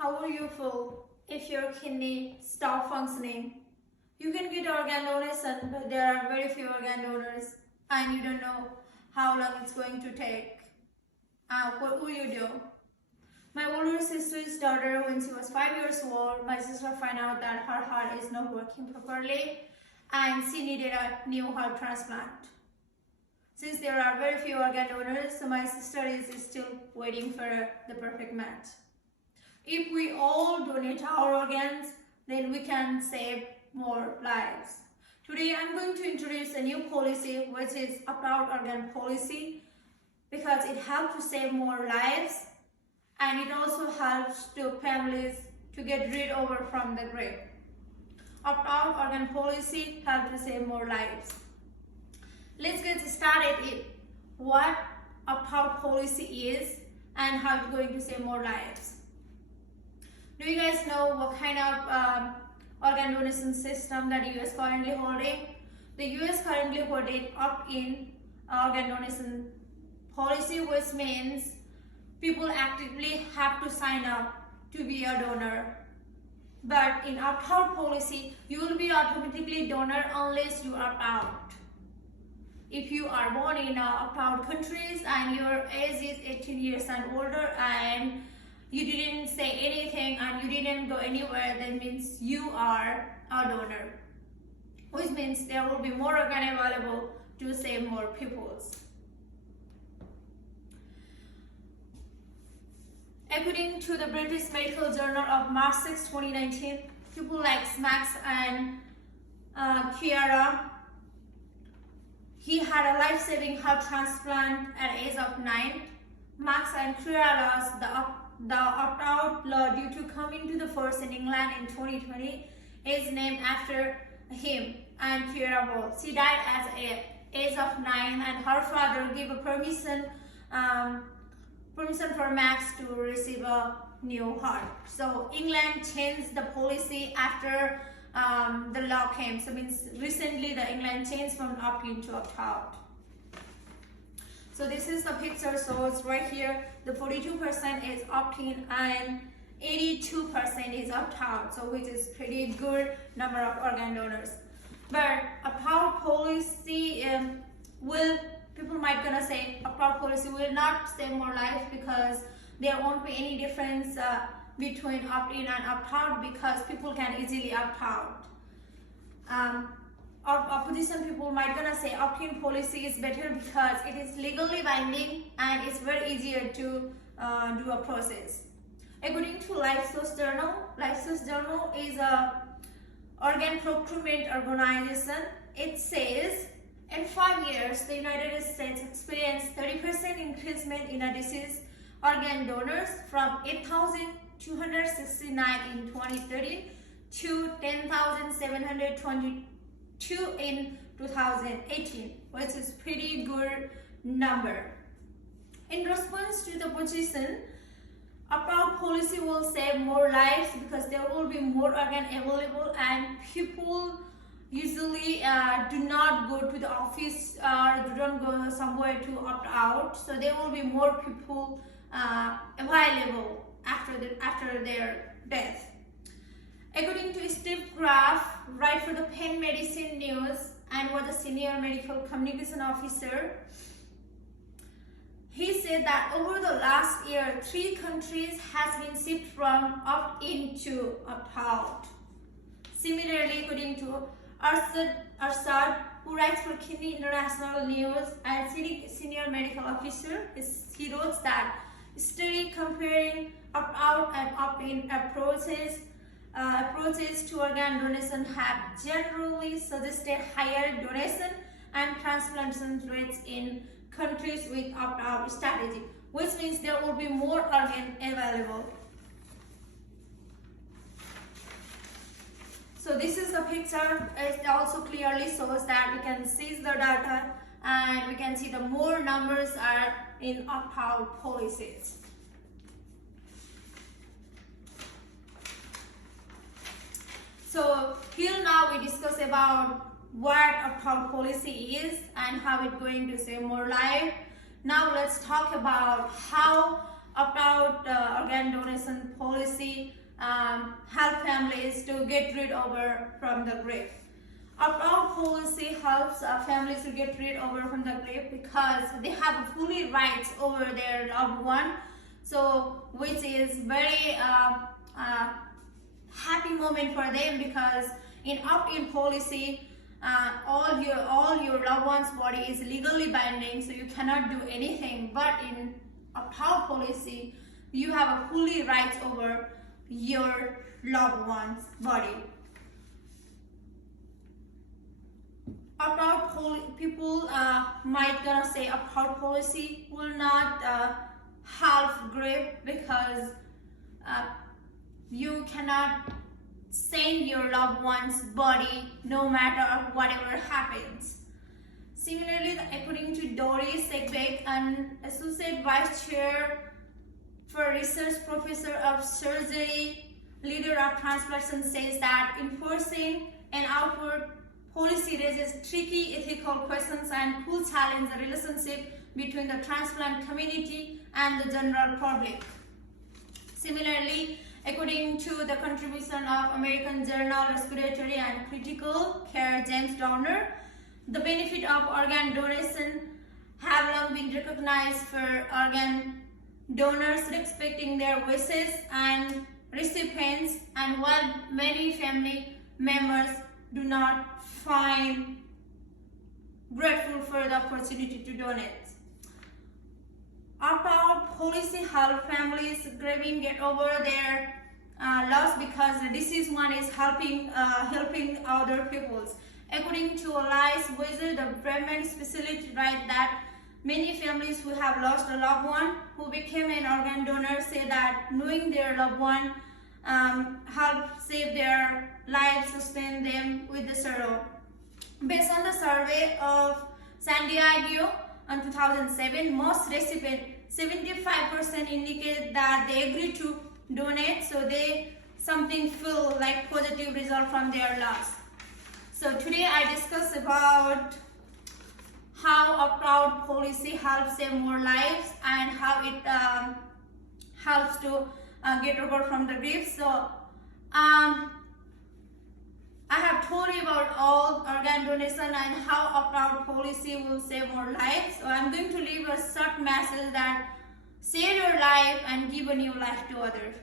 How will you feel if your kidney stop functioning? You can get organ donation, but there are very few organ donors and you don't know how long it's going to take. What will you do? My older sister's daughter, when she was 5 years old, my sister found out that her heart is not working properly and she needed a new heart transplant. Since there are very few organ donors, so my sister is still waiting for the perfect match. If we all donate our organs, then we can save more lives. Today I'm going to introduce a new policy, which is opt-out organ policy, because it helps to save more lives and it also helps to families to get rid over from the grave. Opt-out organ policy helps to save more lives. Let's get started in what opt-out policy is and how it's going to save more lives. Do you guys know what kind of organ donation system that the US currently holding? The US currently holding opt-in organ donation policy, which means people actively have to sign up to be a donor. But in opt-out policy, you will be automatically donor unless you opt out. If you are born in opt-out countries and your age is 18 years and older and you didn't say anything and you didn't go anywhere, that means you are a donor, which means there will be more organ available to save more peoples. According to the British Medical Journal of March 6, 2019, people like Max and Kiara, he had a life-saving heart transplant at age of 9. Max and Kiara lost the opt-out law due to coming to the force in England in 2020 is named after him and Kiara both. She died at the age of 9 and her father gave a permission for Max to receive a new heart. So England changed the policy after the law came. So means recently the England changed from opt-in to opt-out. So this is the picture. So it's right here. The 42% is opt-in and 82% is opt-out. So which is pretty good number of organ donors. But opt-out policy people might gonna say opt-out policy will not save more lives because there won't be any difference between opt-in and opt-out because people can easily opt-out. Opposition people might gonna say opt-in policy is better because it is legally binding and it's very easier to do a process. According to LifeSource Journal is a organ procurement organization. It says in 5 years, the United States experienced 30% increasement in a disease organ donors from 8,269 in 2013 to 10,722 in 2018, which is pretty good number. In response to the position, opt-out policy will save more lives because there will be more organ available and people usually do not go to the office or don't go somewhere to opt out, so there will be more people available after their death. According to Steve Graff, right for the Penn Medicine News and was a senior medical communication officer, he said that over the last year, 3 countries has been shifted from opt-in to opt-out. Similarly, according to Arshad, who writes for Kidney International News and senior medical officer, he wrote that study comparing opt-out and opt-in approaches to organ donation have generally suggested higher donation and transplantation rates in countries with opt-out strategy, which means there will be more organ available. So this is the picture. It also clearly shows that we can see the data and we can see the more numbers are in opt-out policies. So here now we discuss about what opt-out policy is and how it's going to save more life. Now let's talk about how opt-out organ donation policy help families to get rid over from the grief. Opt-out policy helps families to get rid over from the grief because they have fully rights over their loved one. So, which is very happy moment for them, because in opt-in policy, all your loved one's body is legally binding, so you cannot do anything. But in opt-out policy, you have a fully rights over your loved one's body. Opt-out people might gonna say opt-out policy will not help grief because you cannot send your loved one's body no matter whatever happens. Similarly, according to Doris Segbeck, an associate vice chair for research professor of surgery, leader of transplantation, says that enforcing an outward policy raises tricky ethical questions and could challenge the relationship between the transplant community and the general public. Similarly, according to the contribution of American Journal Respiratory and Critical Care James Downer, the benefit of organ donation have long been recognized for organ donors respecting their wishes and recipients, and while many family members do not find grateful for the opportunity to donate. Opt-out policy help families grieving get over their loss because the deceased one is helping other peoples. According to Alice Weiser, the Bremen specialist, write that many families who have lost a loved one who became an organ donor say that knowing their loved one helped save their lives, sustain them with the sorrow. Based on the survey of San Diego in 2007, most recipients, 75% indicate that they agree to donate, so they something feel like positive result from their loss. So today I discussed about how opt-out policy helps save more lives and how it helps to get over from the grief. So I have told you about all organ donation and how opt-out policy will save more lives. So I'm going to leave a short message that save your life and give a new life to others.